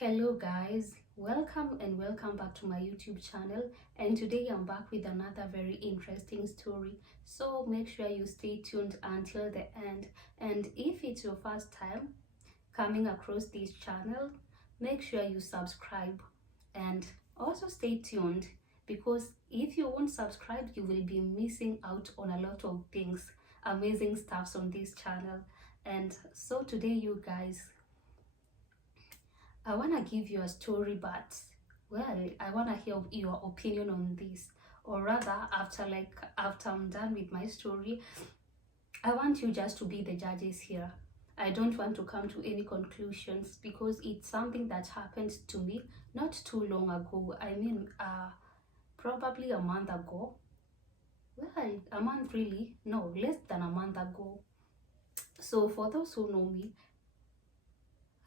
Hello guys, welcome and welcome back to my YouTube channel, and today I'm back with another very interesting story. So make sure you stay tuned until the end, and if it's your first time coming across this channel, make sure you subscribe and also stay tuned, because if you won't subscribe you will be missing out on a lot of things, amazing stuffs on this channel. And so today, you guys, I want to give you a story, but well, I want to hear your opinion on this. Or rather, after I'm done with my story, I want you just to be the judges here. I don't want to come to any conclusions because it's something that happened to me not too long ago. I mean, probably a month ago. Well, a month really? No, less than a month ago. So for those who know me,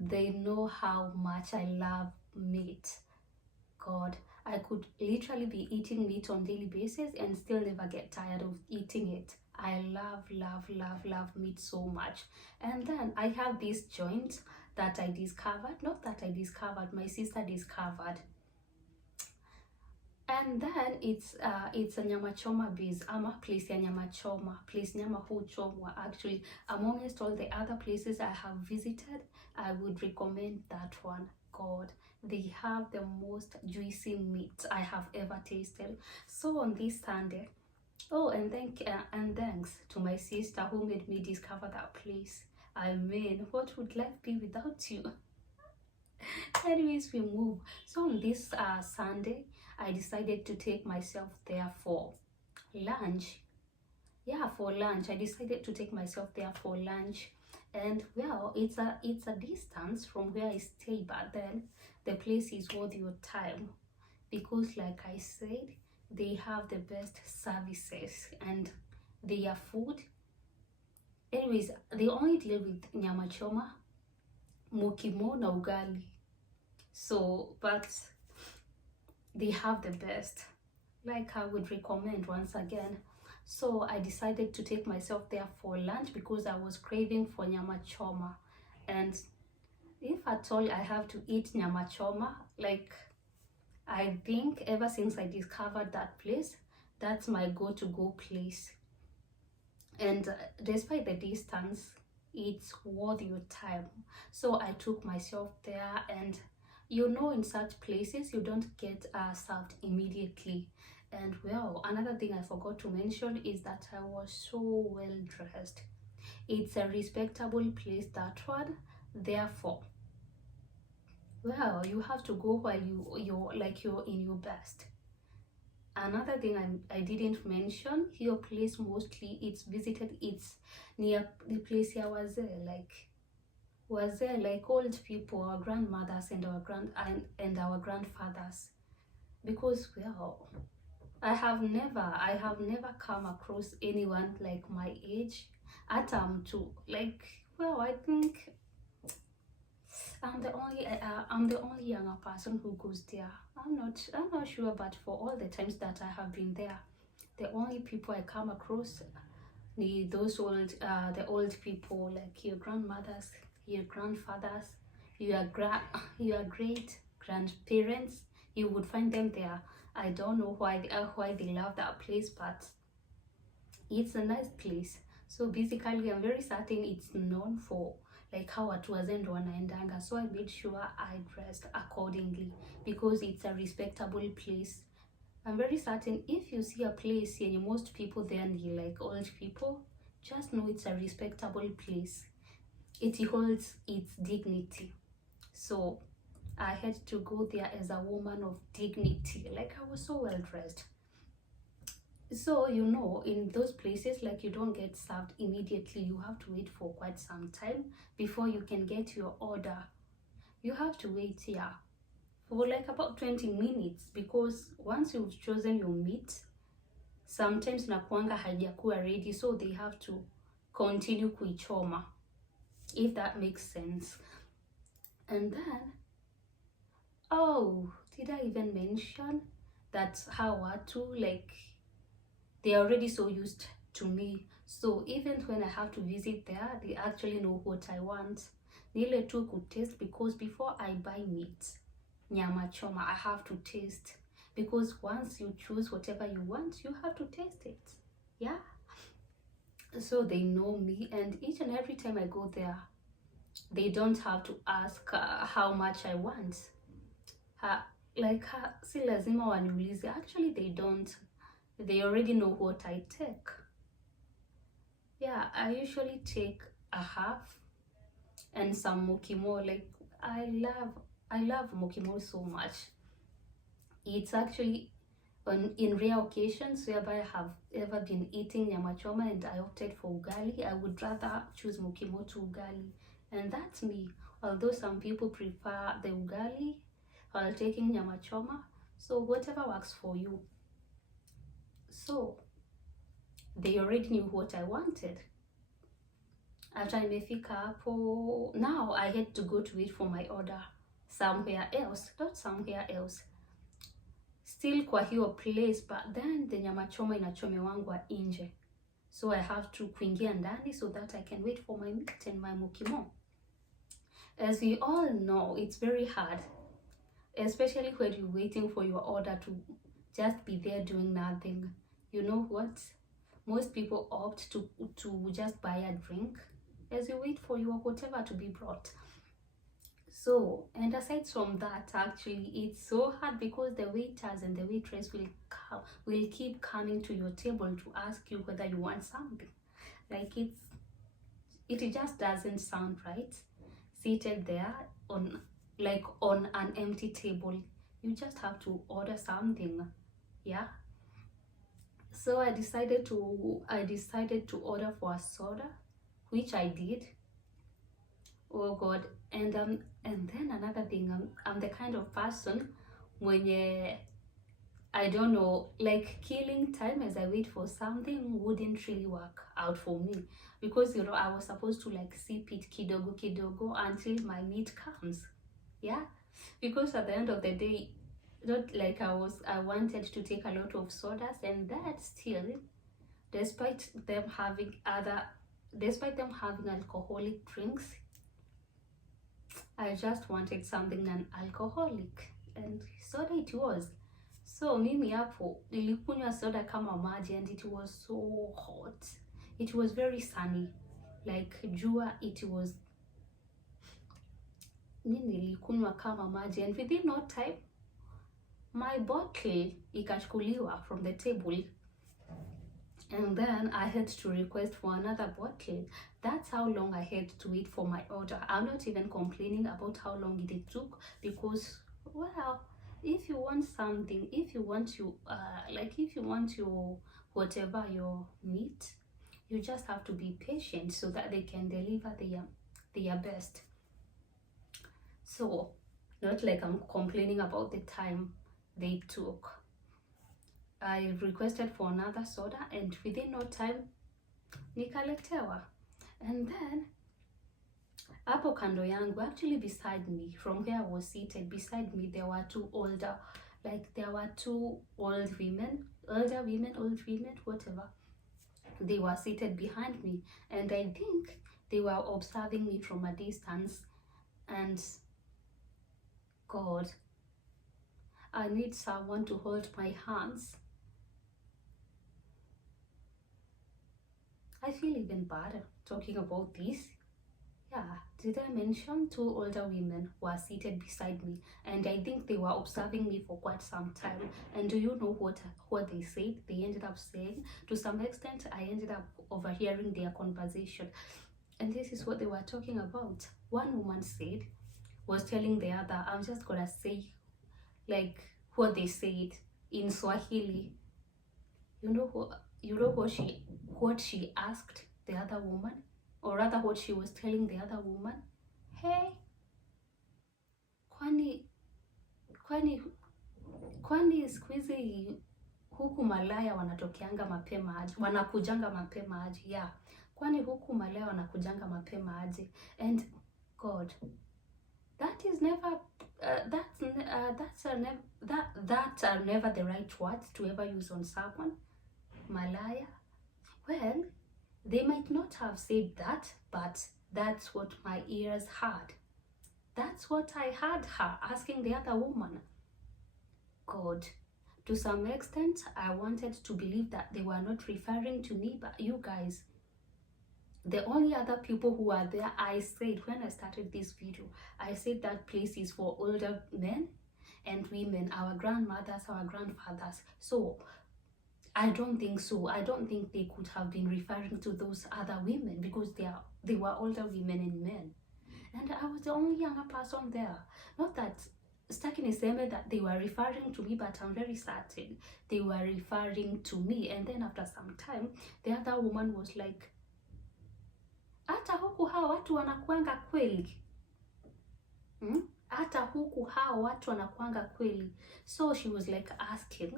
they know how much I love meat. God, I could literally be eating meat on daily basis and still never get tired of eating it. I love meat so much. And then I have this joint that I discovered, not that I discovered, my sister discovered. And then it's a nyama choma base. A place ya nyama choma, place nyama hu chomwa. Actually, amongst all the other places I have visited, I would recommend that one. God, they have the most juicy meat I have ever tasted. So on this Sunday, oh, and thanks to my sister who made me discover that place. I mean, what would life be without you? Anyways, we move. So on this Sunday, I decided to take myself there for lunch. Yeah, for lunch. I decided to take myself there for lunch. And well, it's a distance from where I stay, but then the place is worth your time, because like I said, they have the best services and their food. Anyways, they only deal with nyama choma, mukimo na ugali. So, but they have the best, like I would recommend once again. So I decided to take myself there for lunch because I was craving for nyama choma. And if at all I have to eat nyama choma, like I think ever since I discovered that place, that's my go-to place. And despite the distance, it's worth your time. So I took myself there, and you know, in such places you don't get served immediately. And well, another thing I forgot to mention is that I was so well dressed. It's a respectable place, that one. Therefore, well, you have to go while you're in your best. Another thing I didn't mention, your place mostly it's visited, it's near the place I was there, like old people, our grandmothers and our grandfathers. Because well, I have never come across anyone like my age. At to like, well, I think I'm the only younger person who goes there. I'm not sure, but for all the times that I have been there, the only people I come across the old people, like your grandmothers, your grandfathers, your great grandparents. You would find them there. I don't know why they love that place, but it's a nice place. So basically, I'm very certain it's known for like how watu wazendo wanaendanga. So I made sure I dressed accordingly because it's a respectable place. I'm very certain if you see a place and most people there are like old people, just know it's a respectable place. It holds its dignity. So I had to go there as a woman of dignity. Like I was so well dressed. So you know, in those places, like you don't get served immediately. You have to wait for quite some time before you can get your order. You have to wait here for like about 20 minutes, because once you've chosen your meat, sometimes nakuanga haijakuwa ready, so they have to continue kuichoma, if that makes sense. And then, oh, did I even mention that how watu, like, they're already so used to me, so even when I have to visit there, they actually know what I want. ni ile tu kutaste, because before I buy meat, nyama choma, I have to taste, because once you choose whatever you want, you have to taste it. Yeah, so they know me, and each and every time I go there, they don't have to ask how much I want. Si lazima waniulize. Actually, they don't. They already know what I take. Yeah, I usually take a half and some mokimo. Like, I love mokimo so much. It's actually in rare occasions whereby I have ever been eating nyama choma and I opted for ugali, I would rather choose mokimo to ugali. And that's me. Although some people prefer the ugali while taking nyama choma, so whatever works for you. So they already knew what I wanted. After nimefika hapo, now I had to go to wait for my order somewhere else, not somewhere else, still kwa hiyo place, but then the nyama choma inachomewangwa nje, so I have to kuingia ndani so that I can wait for my meat and my mokimo. As we all know, it's very hard, especially when you're waiting for your order, to just be there doing nothing. You know what? Most people opt to just buy a drink as you wait for your whatever to be brought. So, and aside from that, actually, it's so hard because the waiters and the waitress will keep coming to your table to ask you whether you want something. Like, it just doesn't sound right. Seated there on an empty table, you just have to order something. Yeah. So I decided to order for a soda, which I did. Oh God. And then another thing, I'm the kind of person when I don't know, like, killing time as I wait for something wouldn't really work out for me, because I was supposed to like sip it kidogo until my meat comes. Yeah, because at the end of the day, not like I wanted to take a lot of sodas, and that still, despite them having alcoholic drinks, I just wanted something non-alcoholic, and soda it was. So mimi hapo nilikunywa soda kama maji, and it was so hot. It was very sunny, like jua, it was nilikunywa kama maji, and within no time my bottle ikachukuliwa from the table, and then I had to request for another bottle. That's how long I had to wait for my order. I'm not even complaining about how long it took, because, well, if you want something, if you want your whatever your meat, you just have to be patient so that they can deliver their best. So, not like I'm complaining about the time they took. I requested for another soda, and within no time nikaletewa. And then hapo kando yangu, actually beside me, from where I was seated, beside me there were two old women, whatever. They were seated behind me, and I think they were observing me from a distance. And God, I need someone to hold my hands. I feel even bad talking about this. Yeah, did I mention two older women were seated beside me, and I think they were observing me for quite some time. And do you know what they said? They ended up saying, to some extent, I ended up overhearing their conversation. And this is what they were talking about. One woman was telling the other, I'm just gonna say like what they said in Swahili. You know what she asked the other woman, or rather what she was telling the other woman? Hey, kwani siku hizi huku Malaya wanakujanga mapema aje? Yeah, kwani huku Malaya wanakujanga mapema aje? And God, that is never that are never the right words to ever use on someone. Malaya. Well, they might not have said that, but That's what my ears heard. That's what I heard her asking the other woman. God, to some extent, I wanted to believe that they were not referring to me, but you guys, the only other people who are there, I said when I started this video, I said that place is for older men and women, our grandmothers, our grandfathers. So I don't think so. I don't think they could have been referring to those other women because they were older women and men. And I was the only younger person there. Not that stuck in a statement that they were referring to me, but I'm very certain they were referring to me. And then after some time, the other woman was like, hata huku hao watu wanakuanga kweli? Hata huku hao watu wanakuanga kweli? So she was like asking,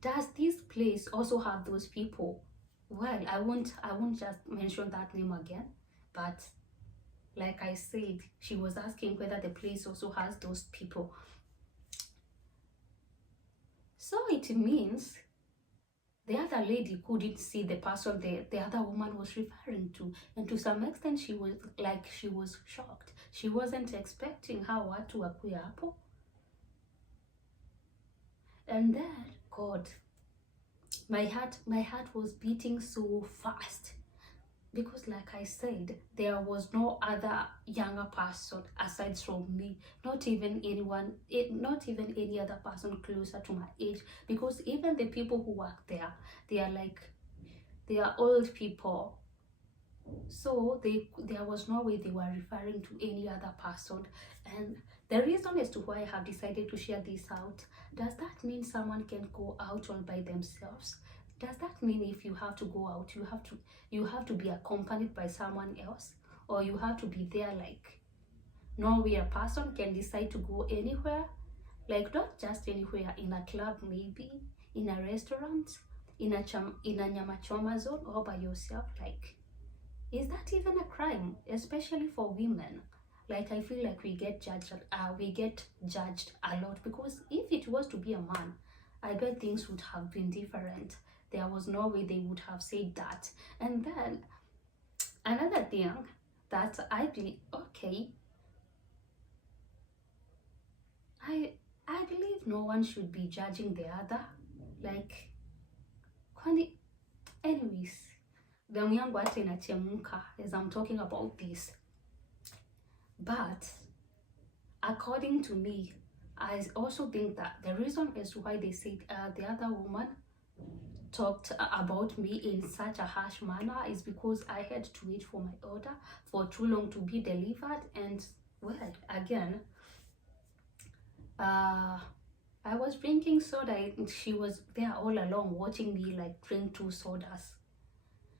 does this place also have those people? Well, I won't just mention that name again, but like I said, she was asking whether the place also has those people. So it means the other lady couldn't see the person the other woman was referring to. And to some extent, she was shocked. She wasn't expecting how watu wakuya hapo. And then, God, my heart was beating so fast. Because like I said, there was no other younger person aside from me, not even any other person closer to my age. Because even the people who work there, they are old people. So there was no way they were referring to any other person. And the reason as to why I have decided to share this out, does that mean someone can go out all by themselves? Does that mean if you have to go out, you have to be accompanied by someone else, or you have to be there like no way a person can decide to go anywhere, like not just anywhere, in a club, maybe in a restaurant, in a nyama choma zone, all by yourself? Like, is that even a crime, especially for women? Like, I feel like we get judged a lot, because if it was to be a man, I bet things would have been different. There was no way they would have said that. And then another thing that I believe, okay, I believe no one should be judging the other. Like, anyways, damu yangu hata inachemka as I'm talking about this. But according to me, I also think that the reason as to why they said the other woman talked about me in such a harsh manner is because I had to wait for my order for too long to be delivered. And well, again, I was drinking soda and she was there all along watching me like drink 2 sodas.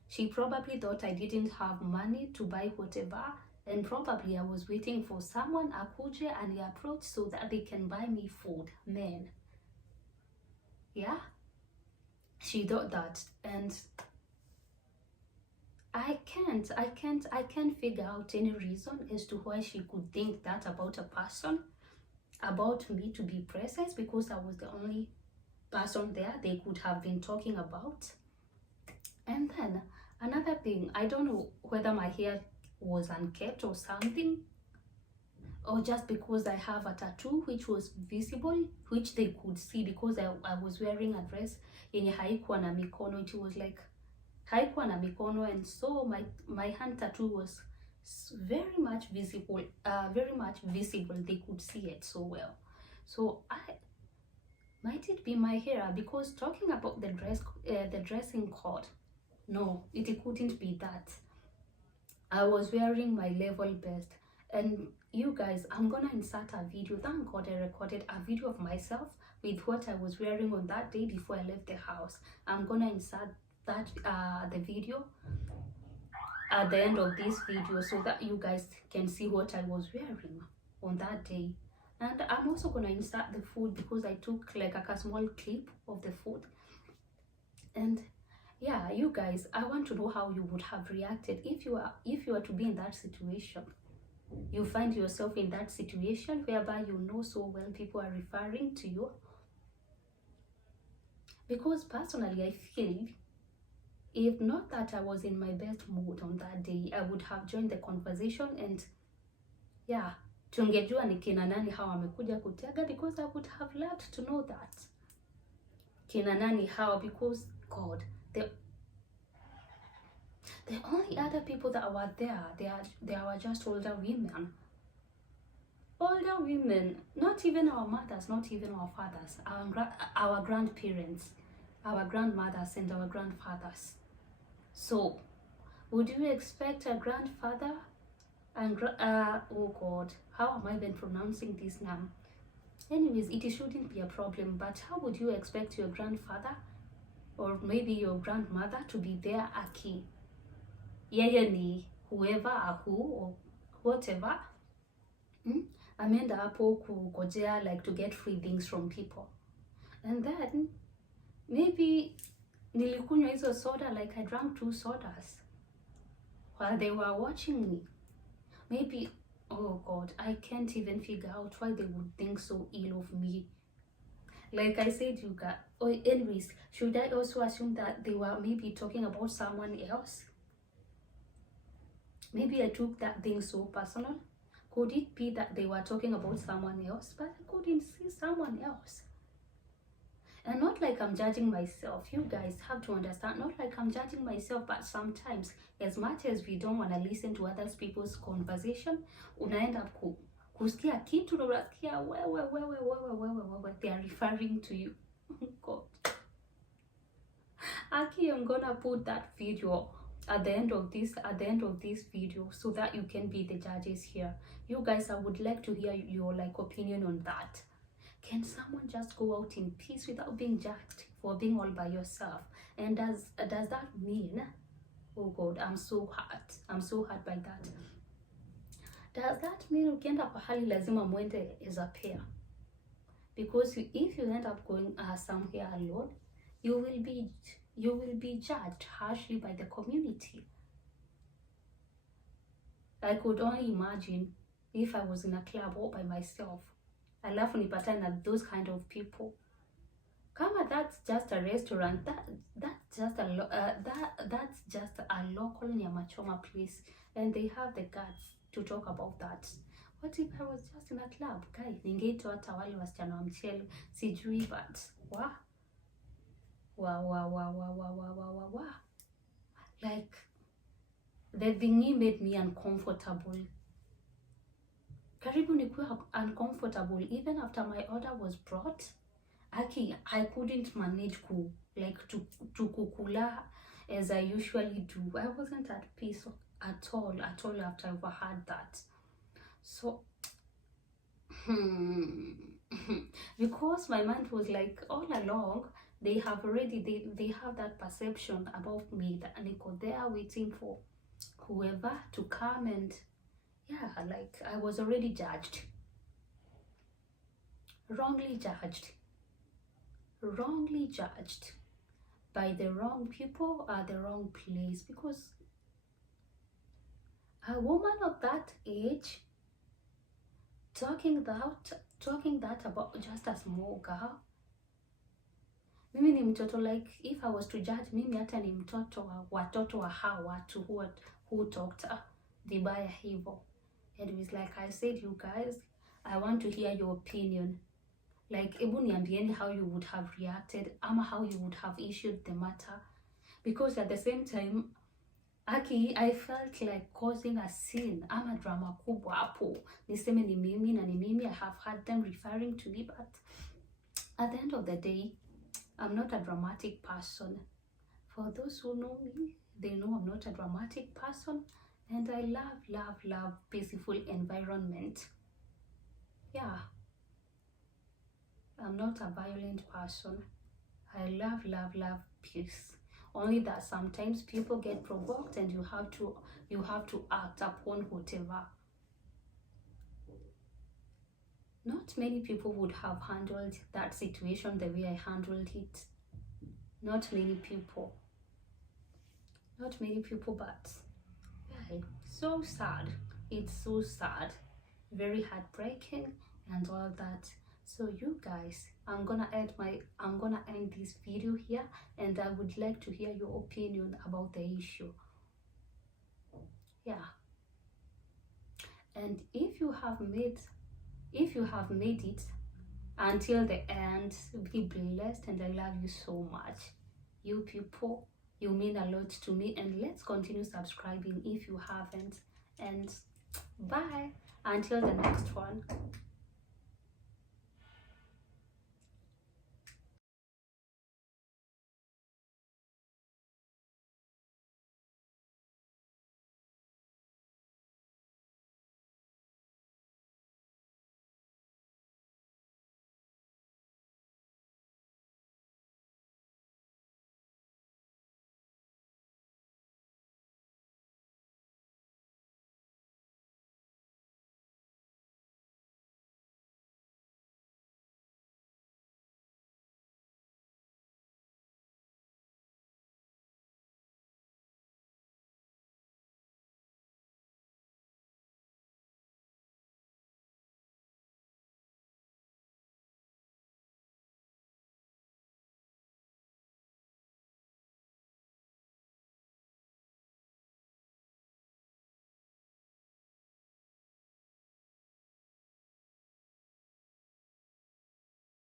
She probably thought I didn't have money to buy whatever, and probably I was waiting for someone akuje and he approached so that they can buy me food. Men, yeah, she thought that. And I can't figure out any reason as to why she could think that about a person, about me, to be precise, because I was the only person there they could have been talking about. And then another thing, I don't know whether my hair was unkept or something, or just because I have a tattoo which was visible, which they could see, because I was wearing a dress yenye haikuwa na mikono. It was like haikuwa na mikono, and so my hand tattoo was very much visible. They could see it so well. So might it be my hair? Because talking about the dressing code, no, it couldn't be that. I was wearing my level best. And you guys, I'm gonna insert a video. Thank God I recorded a video of myself with what I was wearing on that day before I left the house. I'm gonna insert that the video at the end of this video so that you guys can see what I was wearing on that day. And I'm also gonna insert the food because I took like a small clip of the food. And yeah, you guys, I want to know how you would have reacted if you are to be in that situation. You find yourself in that situation whereby you know so well people are referring to you. Because personally, I feel If not that I was in my best mood on that day, I would have joined the conversation and yeah, tungejua ni kina nani hawa wamekuja kutega, because I would have loved to know that. Kina nani hawa, because God, the only other people that were there, they were just older women. Older women, not even our mothers, not even our fathers, our grandparents, our grandmothers and our grandfathers. So, would you expect a grandfather and oh God, how am I even pronouncing this now? Anyways, it shouldn't be a problem, but how would you expect your grandfather or maybe your grandmother to be there aki yeye ni whoever or who or whatever ameenda hapo kugojea like to get free things from people, and then maybe nilikunywa hizo soda, like I drank 2 sodas while they were watching me. Maybe, oh God, I can't even figure out why they would think so ill of me. Like I said, you got, oh, anyways, should I also assume that they were maybe talking about someone else? Maybe I took that thing so personal. Could it be that they were talking about someone else, but I couldn't see someone else? And not like I'm judging myself. You guys have to understand, not like I'm judging myself, but sometimes, as much as we don't want to listen to other people's conversation, unaenda kusikia kitu na unasikia wewe, they are referring to you. God. Aki, I'm gonna put that video at the end of this video so that you can be the judges here. You guys, I would like to hear your opinion on that. Can someone just go out in peace without being judged for being all by yourself? And does that mean, oh God, I'm so hurt by that. Does that mean ukienda pahali lazima mwende as a pair? Because if you end up going somewhere alone, you will be judged harshly by the community. I could only imagine if I was in a club all by myself, alafu nipatane na those kind of people. Kama that's just a restaurant, that's just a local nyama choma place, and they have the guts to talk about that. What if I was just in a club? Guy, ningeitwa hata wale wasichana wa mchele, sijui, but wow. Like, the thingy made me uncomfortable. Karibu nikuwa uncomfortable even after my order was brought. Aki, I couldn't manage to kukula as I usually do. I wasn't at peace at all after I've had that. So because my mind was like, all along they have that perception about me that Nico, they are waiting for whoever to come, and yeah, like I was already judged, wrongly judged by the wrong people at the wrong place. Because a woman of that age talking that about just a small girl, mimi ni mtoto. Like, if I was to judge, mimi hata ni mtoto wa watoto wa hawa watu who talked vibaya hivyo. And it was like I said, you guys, I want to hear your opinion. Like, ebu niambieni how you would have reacted, ama how you would have issued the matter. Because at the same time, Aki, I felt like causing a scene ama drama kubwa hapo. Niseme ni mimi na ni mimi. I have had them referring to me, but at the end of the day, I'm not a dramatic person. For those who know me, they know I'm not a dramatic person, and I love peaceful environment. Yeah, I'm not a violent person. I love peace. Only that sometimes people get provoked, and you have to act upon whatever. Not many people would have handled that situation the way I handled it. Not many people, but yeah, so sad. It's so sad, very heartbreaking and all that. So you guys, I'm gonna end this video here, and I would like to hear your opinion about the issue. Yeah. And if you have made it until the end, be blessed, and I love you so much. You people, you mean a lot to me, and let's continue subscribing if you haven't. And bye until the next one.